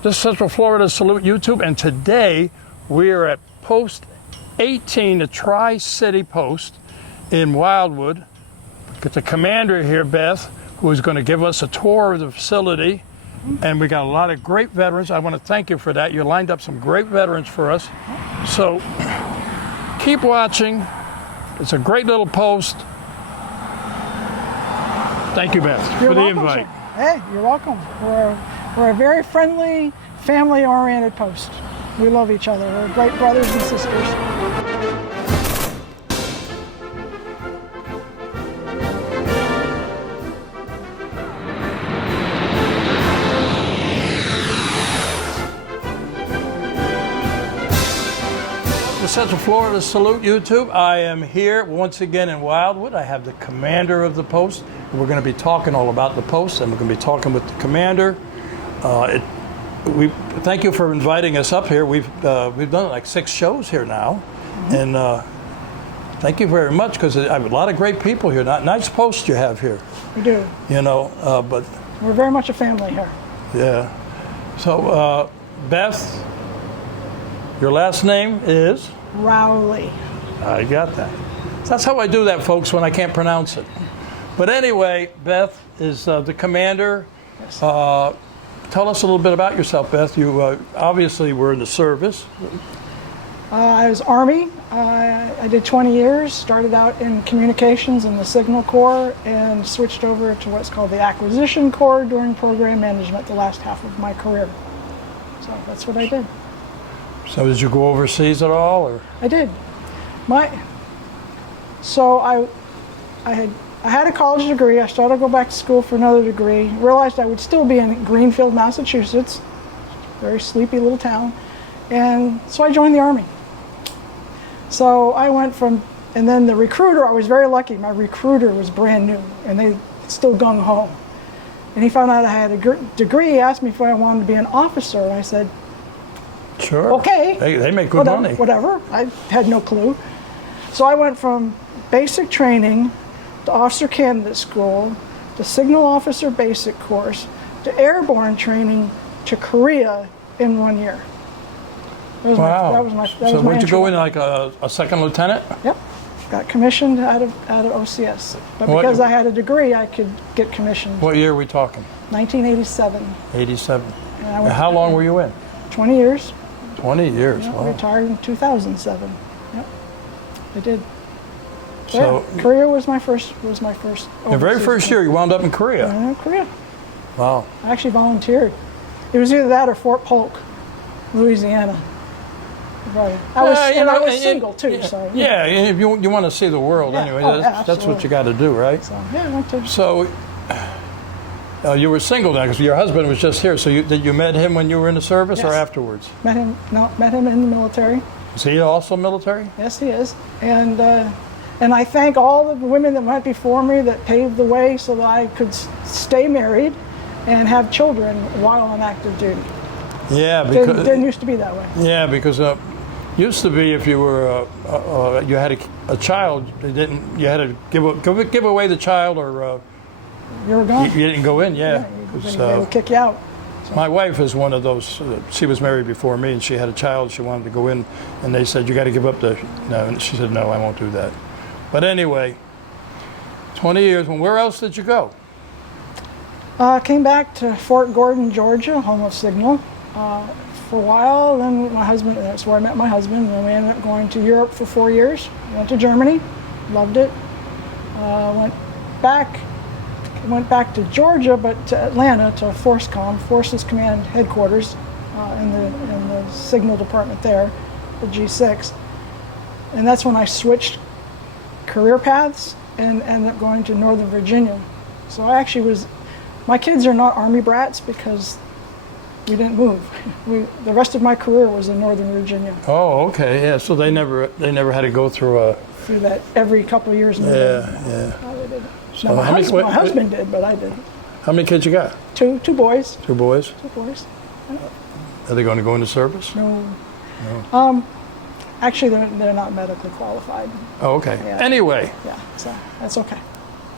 This is Central Florida Salute YouTube, and today we are at Post 18, the Tri-City Post in Wildwood. Got the commander here, Beth, who is going to give us a tour of the facility. And we got a lot of great veterans. I want to thank you for that. You lined up some great veterans for us. So keep watching. It's a great little post. Thank you, Beth, for the invite. Sir. Hey, you're welcome. We're a very friendly, family-oriented post. We love each other. We're great brothers and sisters. Central Florida Salute YouTube. I am here once again in Wildwood. I have the commander of the post. We're going to be talking all about the post, and we're going to be talking with the commander. We thank you for inviting us up here. We've done like 6 shows here now, and thank you very much, because I have a lot of great people here. Nice post you have here. We do. You know, but we're very much a family here. Yeah. So Beth, your last name is? Rowley. I got that. So that's how I do that, folks, when I can't pronounce it. But anyway, Beth is the commander. Yes. Tell us a little bit about yourself, Beth. You obviously were in the service. I was Army. I did 20 years, started out in communications in the Signal Corps, and switched over to what's called the Acquisition Corps during program management the last half of my career. So that's what I did. So did you go overseas at all, or? I did. I had a college degree. I started to go back to school for another degree. Realized I would still be in Greenfield, Massachusetts, very sleepy little town, and so I joined the Army. So I went from, and then the recruiter, I was very lucky. My recruiter was brand new, and they still gung ho. And he found out I had a degree. He asked me if I wanted to be an officer, and I said, sure. Okay. They make good money. Whatever. I had no clue. So I went from basic training to officer candidate school to signal officer basic course to airborne training to Korea in 1 year. Wow. That was my so would you go in like a second lieutenant? Yep. Got commissioned out of OCS. But because I had a degree, I could get commissioned. What year are we talking? 1987. 87. And how long were you in? 20 years. 20 years. Yeah, wow. Retired in 2007. Yep, I did. So yeah, Korea was my first. The very first year you wound up in Korea. Korea. Wow. I actually volunteered. It was either that or Fort Polk, Louisiana. Right. I was single too. Yeah, So yeah. If you want to see the world anyway, that's what you got to do, right? So yeah, I went to. So. You were single now because your husband was just here. So you met him when you were in the service, or afterwards? Met him in the military. Is he also military? Yes, he is. And I thank all the women that went before me that paved the way so that I could stay married and have children while on active duty. Yeah, because it didn't used to be that way. Yeah, because used to be if you were you had a child, you had to give away the child, or you were gone. You didn't go in, they would kick you out. So. My wife is one of those. She was married before me, and she had a child. She wanted to go in, and they said, "You got to give up the." No, and she said, "No, I won't do that." But anyway, 20 years. Well, where else did you go? Came back to Fort Gordon, Georgia, home of Signal, for a while. Then my husband. That's where I met my husband. And then we ended up going to Europe for 4 years. Went to Germany, loved it. Went back to Georgia, but to Atlanta, to ForceCom, Forces Command Headquarters, in the signal department there, the G6. And that's when I switched career paths and ended up going to Northern Virginia. So I actually my kids are not Army brats because we didn't move. The rest of my career was in Northern Virginia. Oh, okay, yeah. So they never had to go through that every couple of years. Yeah. No, they didn't. So no, my husband did, but I didn't. How many kids you got? Two boys. 2 boys? 2 boys. Are they going to go into service? No. No. Actually, they're not medically qualified. Oh, okay. Yeah. Anyway. Yeah, so that's okay.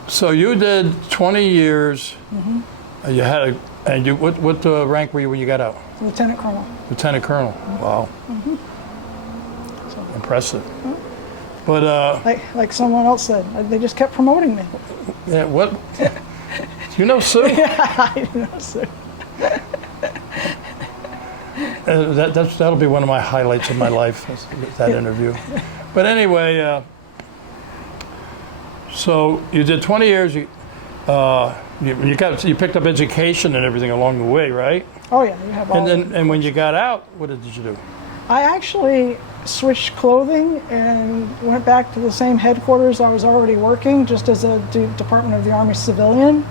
So you did 20 years. Mm-hmm. You had And you, what rank were you when you got out? Lieutenant Colonel. Lieutenant Colonel. Wow. So, Impressive. But like someone else said, they just kept promoting me. yeah, what? You know Sue? Yeah, I know, Sue. That'll be one of my highlights of my life, that interview. But anyway, so you did 20 years. You picked up education and everything along the way, right? Oh yeah, you have all. And when you got out, what did you do? I actually switched clothing and went back to the same headquarters I was already working, just as a Department of the Army civilian,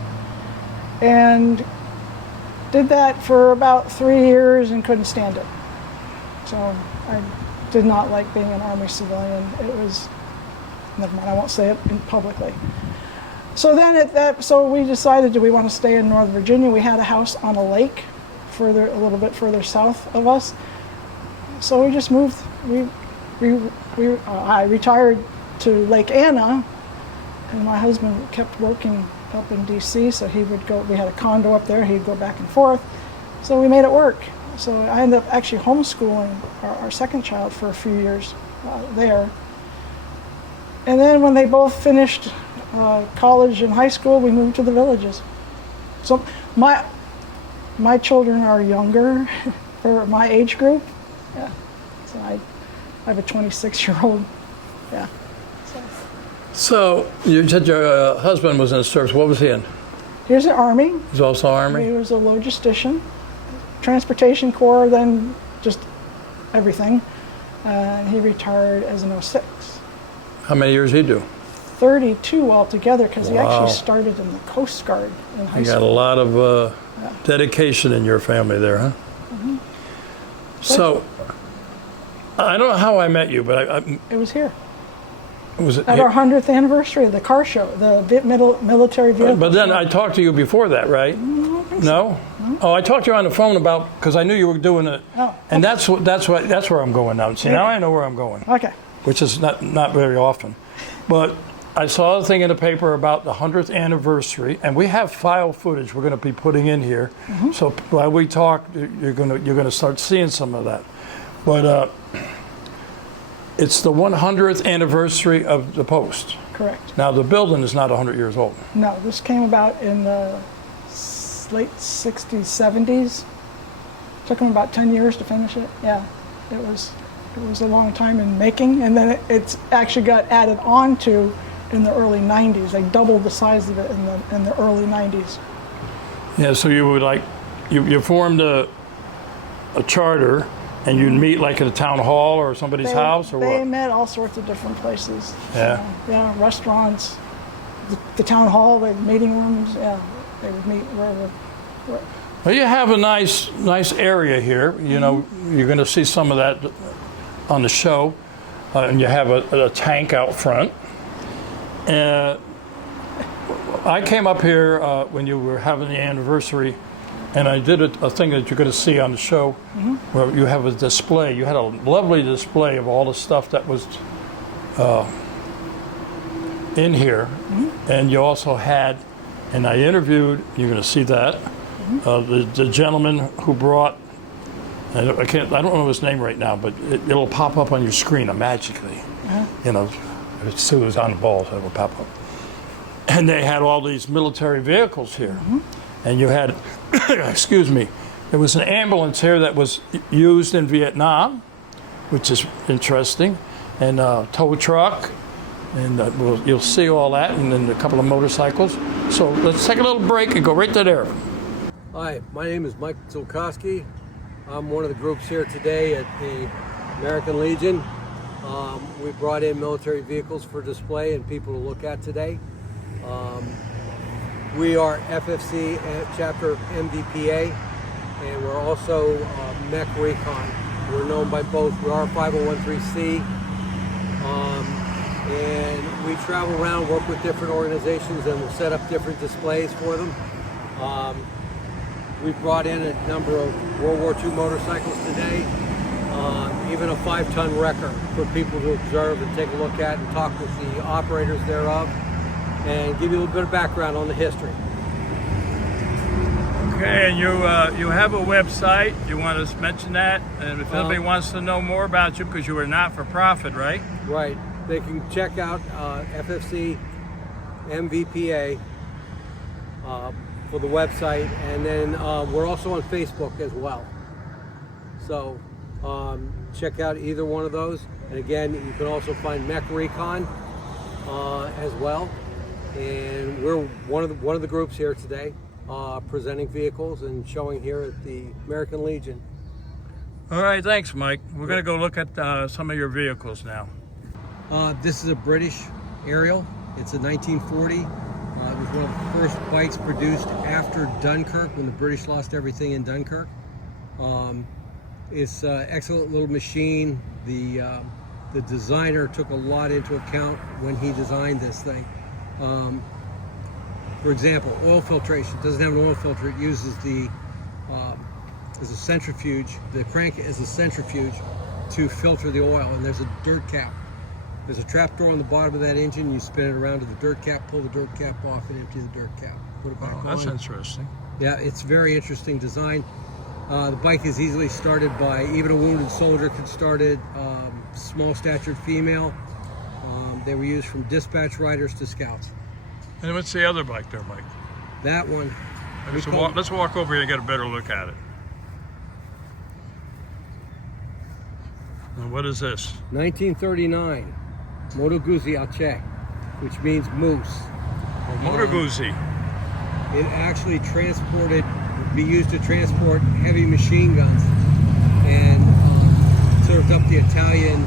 and did that for about 3 years and couldn't stand it. So I did not like being an Army civilian. It was, never mind, I won't say it publicly. So then so we decided, do we want to stay in Northern Virginia? We had a house on a lake a little bit further south of us. So we just moved. I retired to Lake Anna, and my husband kept working up in D.C., so he would go. We had a condo up there. He'd go back and forth. So we made it work. So I ended up actually homeschooling our second child for a few years there. And then when they both finished college and high school, we moved to the villages. So my children are younger for my age group. Yeah. So I have a 26-year-old. Yeah. So you said your husband was in the service. What was he in? He was in the Army. He's also Army? He was a logistician, Transportation Corps, then just everything. And he retired as an 06. How many years did he do? 32 altogether, because he Wow. actually started in the Coast Guard in high You got a school. lot of dedication in your family there, huh? Mm-hmm. So, I don't know how I met you, but It was here. was it? At our 100th anniversary of the car show, the military vehicle. But then show. I talked to you before that, right? No? Oh, I talked to you on the phone because I knew you were doing it. Oh, and that's where I'm going now. See, now I know where I'm going, Okay. which is not very often. But I saw a thing in the paper about the 100th anniversary, and we have file footage we're going to be putting in here. Mm-hmm. So while we talk, you're going to start seeing some of that. But it's the 100th anniversary of the Post. Correct. Now the building is not 100 years old. No, this came about in the late 60s, 70s. Took them about 10 years to finish it. Yeah, it was a long time in making, and then it's actually got added on to in the early 90s. They doubled the size of it in the early 90s. Yeah, so you would you formed a charter, and you'd meet like at a town hall or somebody's house, or They what? met all sorts of different places. Yeah. Yeah, restaurants, the town hall, the meeting rooms. Yeah, they would meet wherever. Well, you have a nice area here. You know, you're going to see some of that on the show, and you have a tank out front. I came up here when you were having the anniversary, and I did a thing that you're going to see on the show, where you have a display. You had a lovely display of all the stuff that was in here, and you also had, and I interviewed. You're going to see that the gentleman who brought. I don't know his name right now, but it'll pop up on your screen magically. You know, as soon as on the ball, so it will pop up. And they had all these military vehicles here. And you had, excuse me, there was an ambulance here that was used in Vietnam, which is interesting, and a tow truck, and you'll see all that, and then a couple of motorcycles. So let's take a little break and go right to there. Hi, my name is Mike Zulkowski. I'm one of the groups here today at the American Legion. We brought in military vehicles for display and people to look at today. We are FFC chapter MDPA, and we're also MEC Recon. We're known by both. We are 501(c), and we travel around, work with different organizations, and we'll set up different displays for them. We've brought in a number of World War II motorcycles today, even a 5-ton wrecker for people to observe and take a look at and talk with the operators thereof, and give you a little bit of background on the history. Okay, and you have a website. You want to mention that? And if anybody wants to know more about you, because you are not for profit, right? Right. They can check out FFC MVPA for the website, and then we're also on Facebook as well. So check out either one of those. And again, you can also find Mech Recon as well. And we're one of the groups here today, presenting vehicles and showing here at the American Legion. All right, thanks, Mike. We're going to go look at some of your vehicles now. This is a British aerial. It's a 1940. It was one of the first bikes produced after Dunkirk, when the British lost everything in Dunkirk. It's an excellent little machine. The designer took a lot into account when he designed this thing. For example, oil filtration. It doesn't have an oil filter. It uses as a centrifuge. The crank is a centrifuge to filter the oil, and there's a dirt cap. There's a trap door on the bottom of that engine. You spin it around to the dirt cap, pull the dirt cap off, and empty the dirt cap. Put it back on. That's interesting. Yeah, it's very interesting design. The bike is easily started by, even a wounded soldier could start it. Small statured female. They were used from dispatch riders to scouts. And what's the other bike there, Mike? That one. Let's walk over here and get a better look at it. And what is this? 1939, Moto Guzzi Alce, which means moose. Oh, Motor Guzzi. It actually would be used to transport heavy machine guns, and served up the Italian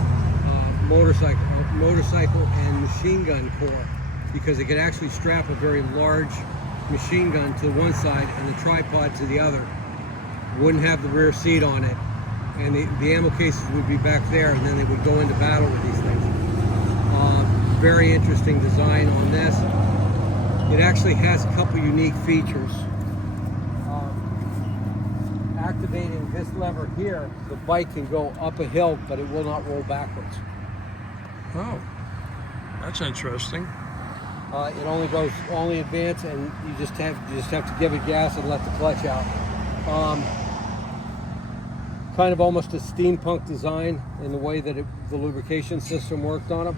motorcycle and machine gun corps, because it could actually strap a very large machine gun to one side and the tripod to the other. Wouldn't have the rear seat on it, and the ammo cases would be back there, and then they would go into battle with these things. Very interesting design on this. It actually has a couple unique features. Activating this lever here, the bike can go up a hill, but it will not roll backwards. Oh, that's interesting. It only goes advance, and you just have to give it gas and let the clutch out. Kind of almost a steampunk design in the way that the lubrication system worked on them.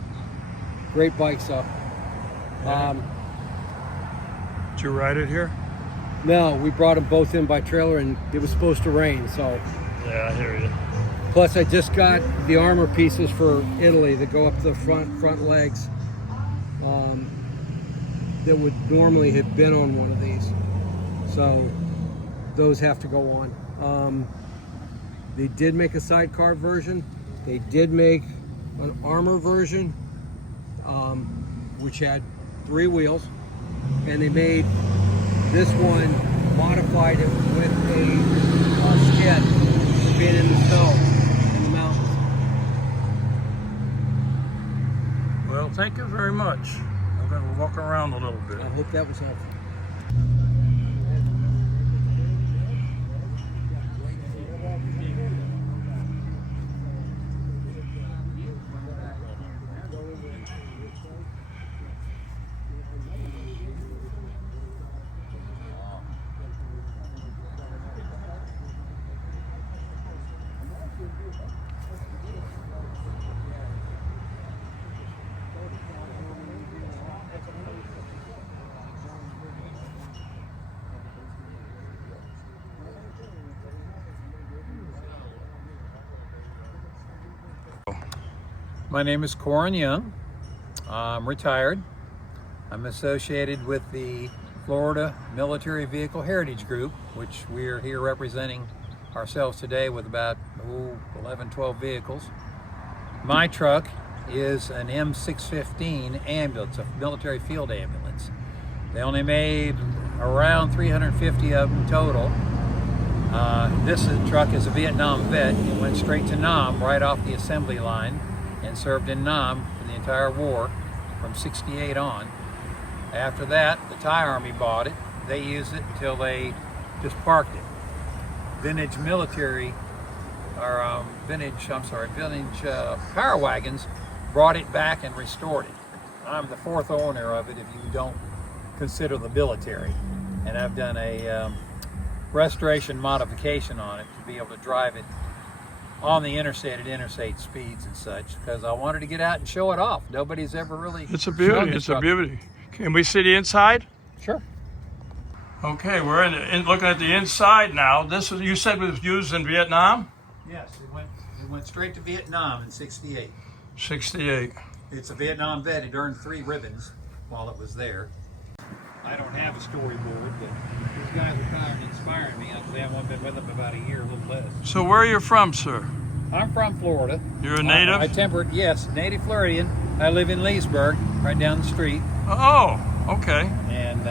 Great bikes up. Did you ride it here? No, we brought them both in by trailer, and it was supposed to rain, so. Yeah, I hear you. Plus, I just got the armor pieces for Italy that go up the front legs. That would normally have been on one of these, so those have to go on. They did make a sidecar version. They did make an armor version, which had 3 wheels, and they made this one, modified it with a skid for being in the snow in the mountains. Well, thank you very much. I'm going to walk around a little bit. I hope that was helpful. My name is Corin Young. I'm retired. I'm associated with the Florida Military Vehicle Heritage Group, which we're here representing ourselves today with about 11, 12 vehicles. My truck is an M615 ambulance, a military field ambulance. They only made around 350 of them total. This truck is a Vietnam vet. It went straight to Nam right off the assembly line and served in Nam for the entire war from '68 on. After that, the Thai Army bought it. They used it until they just parked it. Vintage power wagons brought it back and restored it. I'm the 4th owner of it if you don't consider the military. And I've done a restoration modification on it to be able to drive it on the interstate at interstate speeds and such, because I wanted to get out and show it off. Nobody's ever really. It's a beauty. It's a beauty. Can we see the inside? Sure. Okay, we're looking at the inside now. This is, you said, was used in Vietnam? Yes, it went straight to Vietnam in '68. 68. It's a Vietnam vet. It earned 3 ribbons while it was there. I don't have a storyboard, but these guys are kind of inspiring me. I've only been with them about a year, a little less. So where are you from, sir? I'm from Florida. You're a native? Yes, native Floridian. I live in Leesburg, right down the street. Oh, okay. And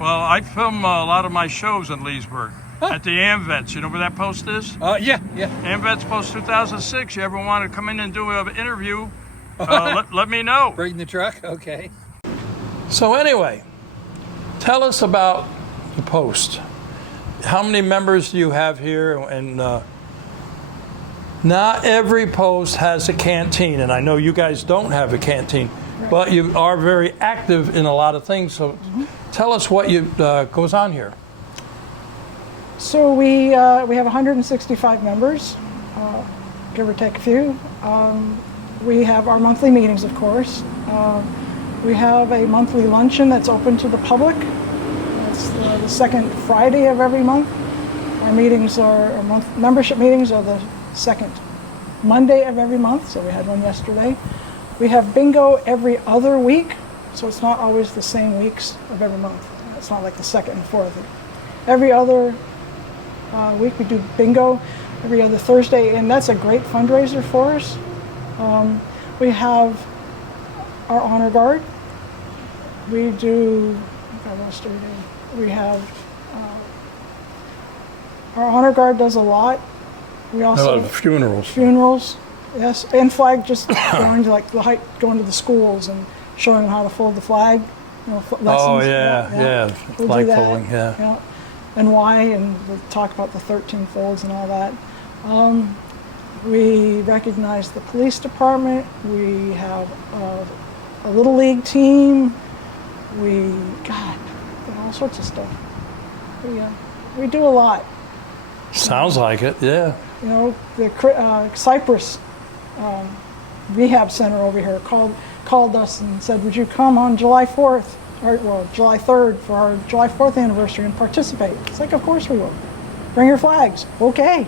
well, I film a lot of my shows in Leesburg at the AMVETS. You know where that post is? yeah. AMVETS Post 2006. You ever want to come in and do an interview, let me know. Bring the truck? Okay. So anyway, tell us about the post. How many members do you have here? And not every post has a canteen, and I know you guys don't have a canteen, but you are very active in a lot of things. So tell us what goes on here. So we have 165 members, give or take a few. We have our monthly meetings, of course. We have a monthly luncheon that's open to the public. It's the second Friday of every month. Our membership meetings are the second Monday of every month, so we had one yesterday. We have bingo every other week, so it's not always the same weeks of every month. It's not like the second and fourth. Every other week we do bingo every other Thursday, and that's a great fundraiser for us. We have our honor guard. We do, what else do we do? We have, our honor guard does a lot. We also funerals, yes, and flag, just going to the schools and showing them how to fold the flag. Lessons. Oh yeah. Flag folding, yeah. And why, and we'll talk about the 13 folds and all that. We recognize the police department. We have a little league team. All sorts of stuff. We do a lot. Sounds like it, yeah. The Cypress Rehab Center over here called us and said, would you come on July 4th, July 3rd for our July 4th anniversary and participate? It's like, of course we will. Bring your flags. Okay.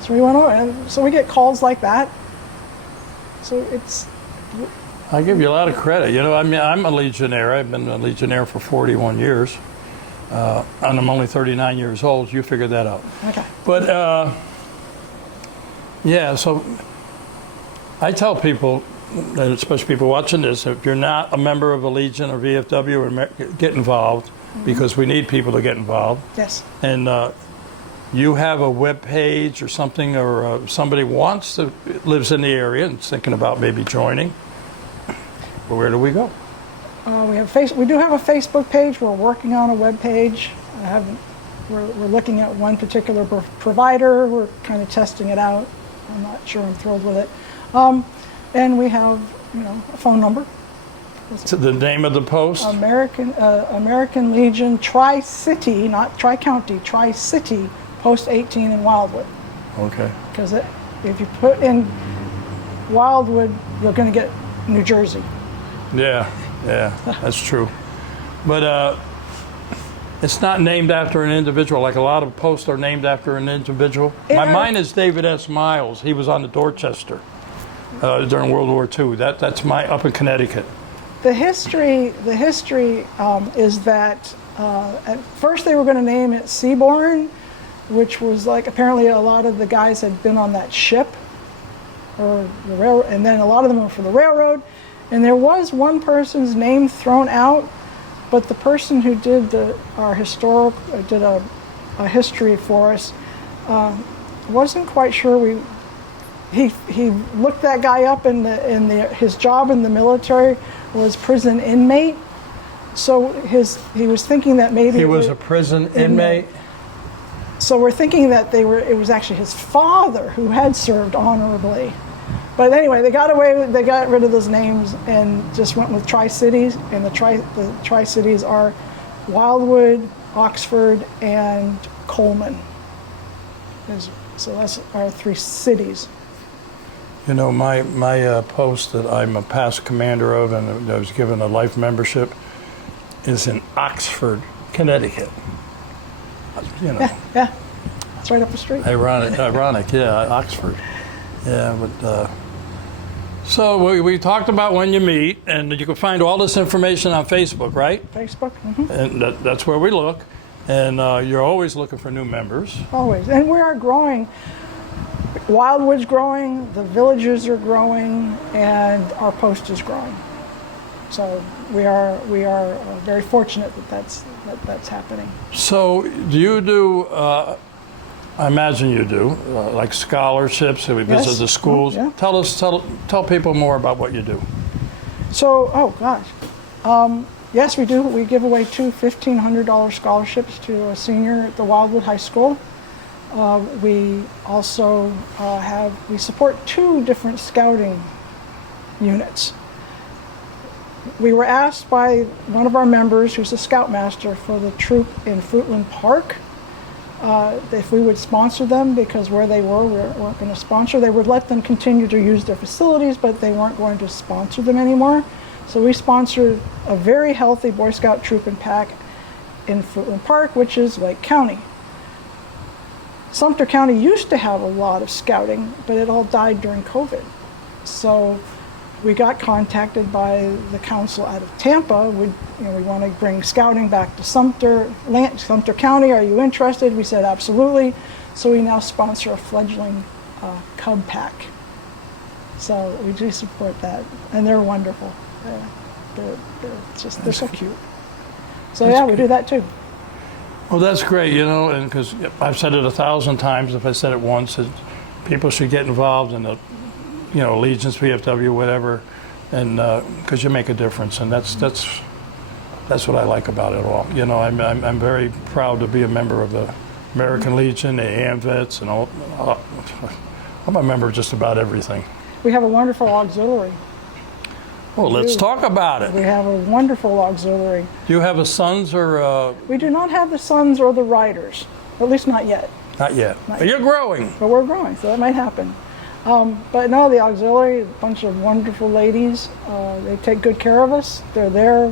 So we went over, and so we get calls like that. So I give you a lot of credit. I'm a Legionnaire. I've been a Legionnaire for 41 years. And I'm only 39 years old. You figured that out. Okay. But, so I tell people, and especially people watching this, if you're not a member of a Legion or VFW, get involved, because we need people to get involved. Yes. And you have a web page or something, or somebody lives in the area and is thinking about maybe joining. Where do we go? We do have a Facebook page. We're working on a web page. We're looking at one particular provider. We're kind of testing it out. I'm not sure I'm thrilled with it. And we have, a phone number. So the name of the post? American Legion Tri-City, not Tri-County, Tri-City, Post 18 in Wildwood. Okay. Because if you put in Wildwood, you're going to get New Jersey. Yeah, that's true. But it's not named after an individual, like a lot of posts are named after an individual. Mine is David S. Miles. He was on the Dorchester during World War II. That's up in Connecticut. The history is that at first they were going to name it Seabourn, which was like, apparently a lot of the guys had been on that ship or the railroad, and then a lot of them were for the railroad. And there was one person's name thrown out, but the person who did a history for us wasn't quite sure. He looked that guy up, his job in the military was prison inmate. So he was thinking that maybe he was a prison inmate. So we're thinking that it was actually his father who had served honorably. But anyway, they got rid of those names and just went with Tri-Cities, and the Tri-Cities are Wildwood, Oxford, and Coleman. So that's our 3 cities. You know, my post that I'm a past commander of and I was given a life membership is in Oxford, Connecticut. You know, Yeah, it's right up the street. ironic, yeah, Oxford. Yeah, but so we talked about when you meet, and you can find all this information on Facebook, right? Facebook, And that's where we look. And you're always looking for new members. always. And we are growing. Wildwood's growing, the villages are growing, and our post is growing. So we are very fortunate that that's happening. So do you do, I imagine you do, like scholarships, so we visit Yes. the schools. Yeah. Tell people more about what you do. So, oh gosh. Yes, we do. We give away 2 $1,500 scholarships to a senior at the Wildwood High School. We also we support 2 different scouting units. We were asked by one of our members, who's a scoutmaster for the troop in Fruitland Park, if we would sponsor them, because where they were, we weren't going to sponsor. They would let them continue to use their facilities, but they weren't going to sponsor them anymore. So we sponsored a very healthy Boy Scout troop and pack in Fruitland Park, which is Lake County. Sumter County used to have a lot of scouting, but it all died during COVID. So we got contacted by the council out of Tampa. We want to bring scouting back to Sumter County. Are you interested? We said absolutely. So we now sponsor a fledgling cub pack. So we do support that, and they're wonderful. They're so cute. So yeah, we do that too. Well, that's great, you know, and because I've said it 1,000 times, if I said it once, that people should get involved in the, Legions, VFW, whatever, and because you make a difference, and that's what I like about it all. You know, I'm very proud to be a member of the American Legion, the AMVETS, and all. I'm a member of just about everything. We have a wonderful auxiliary. Well, let's talk about it. We have a wonderful auxiliary. Do you have a sons or? We do not have the Sons or the Riders, at least not yet. Not yet. But you're growing. But we're growing, so that might happen. But no, the auxiliary, a bunch of wonderful ladies. They take good care of us. They're there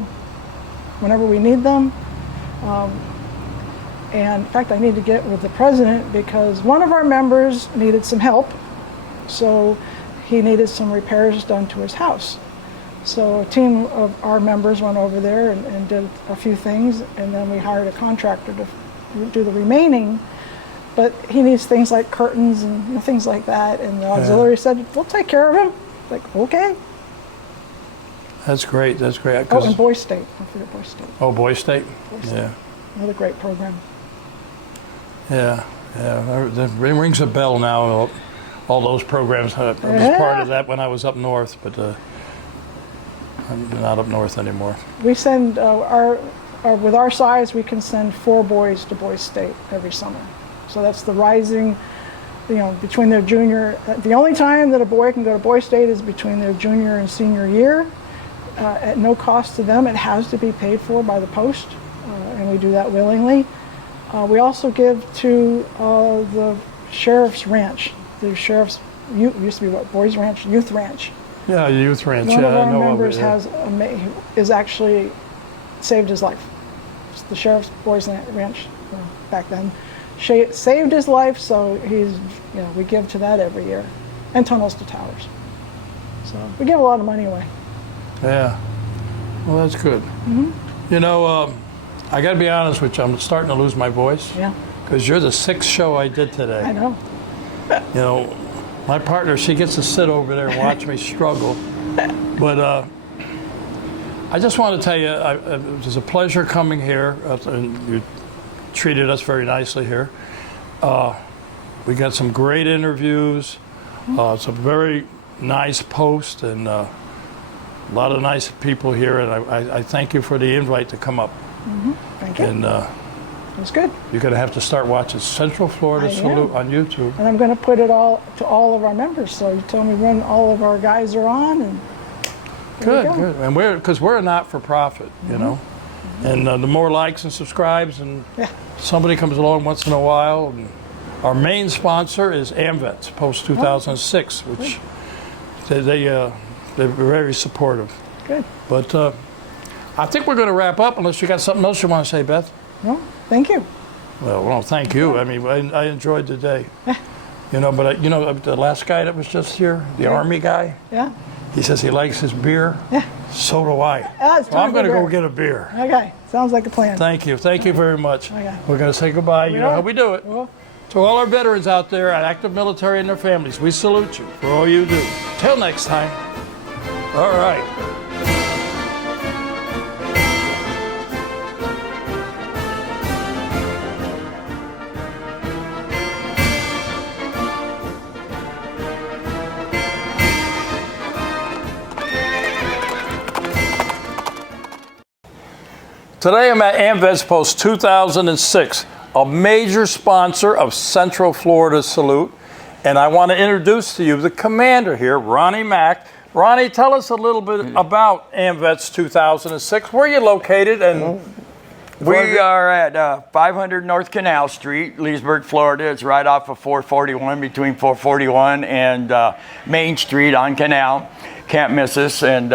whenever we need them. And in fact, I need to get with the president because one of our members needed some help. So he needed some repairs done to his house. So a team of our members went over there and did a few things, and then we hired a contractor to do the remaining. But he needs things like curtains and things like that, and the auxiliary said, we'll take care of him. Like, okay. That's great. That's great. Oh, and Boy State. I forget Boy State. Oh, Boy State? Boy State. Yeah. Another great program. Yeah. That rings a bell now. All those programs. I was part of that when I was up north, but I'm not up north anymore. We send with our size, we can send 4 boys to Boy State every summer. So that's the rising, between their junior. The only time that a boy can go to Boy State is between their junior and senior year, at no cost to them. It has to be paid for by the post, and we do that willingly. We also give to the sheriff's ranch. The sheriff's used to be Boys Ranch, Youth Ranch. Yeah, Youth Ranch. One of I our know members of it, is actually saved his life. It's the sheriff's Boys Ranch back then saved his life, so we give to that every year, and Tunnels to Towers. So we give a lot of money away. Yeah. Well, that's good. Mm-hmm. I got to be honest with you. I'm starting to lose my voice. Yeah. Because you're the 6th show I did today. I know. My partner, she gets to sit over there and watch me struggle. But I just want to tell you, it was a pleasure coming here. And you treated us very nicely here. We got some great interviews. It's a very nice post and a lot of nice people here. And I thank you for the invite to come up. Mm-hmm. Thank you. And it's good. you're going to have to start watching Central Florida Salute on YouTube. And I'm going to put it all to all of our members. So you tell me when all of our guys are on. And Good. And because we're a not-for-profit, you know. And the more likes and subscribes, and Yeah. somebody comes along once in a while. And our main sponsor is AMVETS, Post 2006, which they're very supportive. Good. But I think we're going to wrap up, unless you got something else you want to say, Beth. No, thank you. Well, thank you. I mean, I enjoyed the day. You know, but the last guy that was just here, the Army guy, Yeah. he says he likes his beer. Yeah. So do I. It's Well, I'm time going for to go beer. get a beer. Okay. Sounds like a plan. Thank you. Thank you very much. Okay. We're going to say goodbye. You know are. how we do it. Well, To all our veterans out there, our active military and their families, we salute you for all you do. Till next time. All right. Today I'm at AMVETS Post 2006, a major sponsor of Central Florida Salute. And I want to introduce to you the commander here, Ronnie Mack. Ronnie, tell us a little bit about AMVETS 2006. Where are you located? And We are at 500 North Canal Street, Leesburg, Florida. It's right off of 441, between 441 and Main Street on Canal. Can't miss us. And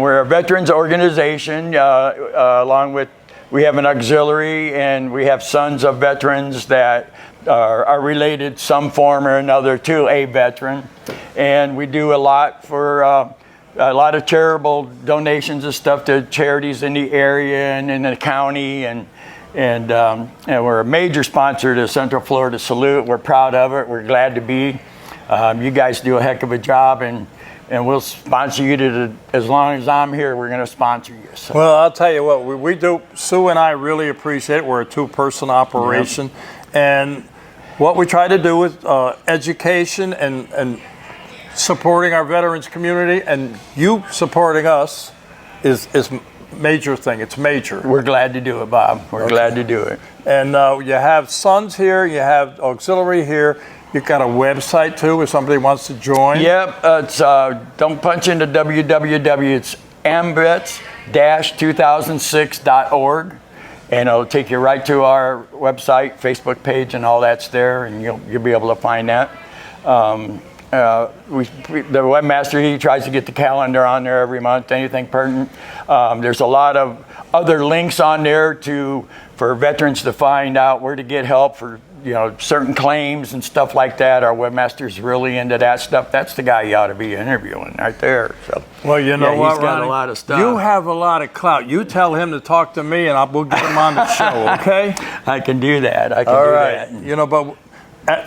we're a veterans organization, along with, we have an auxiliary, and we have sons of veterans that are related some form or another to a veteran. And we do a lot for a lot of charitable donations and stuff to charities in the area and in the county. And we're a major sponsor to Central Florida Salute. We're proud of it. We're glad to be. You guys do a heck of a job, and we'll sponsor you as long as I'm here. We're going to sponsor you. So. well, I'll tell you what, we do. Sue and I really appreciate it. We're a two-person operation. Yep. And what we try to do with education and supporting our veterans community, and you supporting us is major thing. It's major. We're glad to do it, Bob. We're glad to do it. And you have sons here, you have auxiliary here. You've got a website too if somebody wants to join. Yep, it's don't punch into www. It's ambets-2006.org, and it'll take you right to our website, Facebook page, and all that's there, and you'll be able to find that. The webmaster, he tries to get the calendar on there every month, anything pertinent. There's a lot of other links on there for veterans to find out where to get help for certain claims and stuff like that. Our webmaster's really into that stuff. That's the guy you ought to be interviewing right there. So, well, you know what, he's got Ronnie? a lot of stuff. You have a lot of clout. You tell him to talk to me, and we'll get him on the show. Okay? I can do that. I can All do right. that. But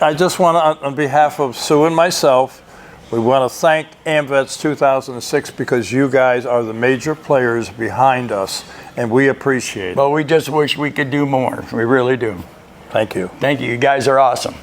I just want to, on behalf of Sue and myself, we want to thank AMVETS 2006 because you guys are the major players behind us, and we appreciate it. But we just wish we could do more. We really do. Thank you. Thank you. You guys are awesome.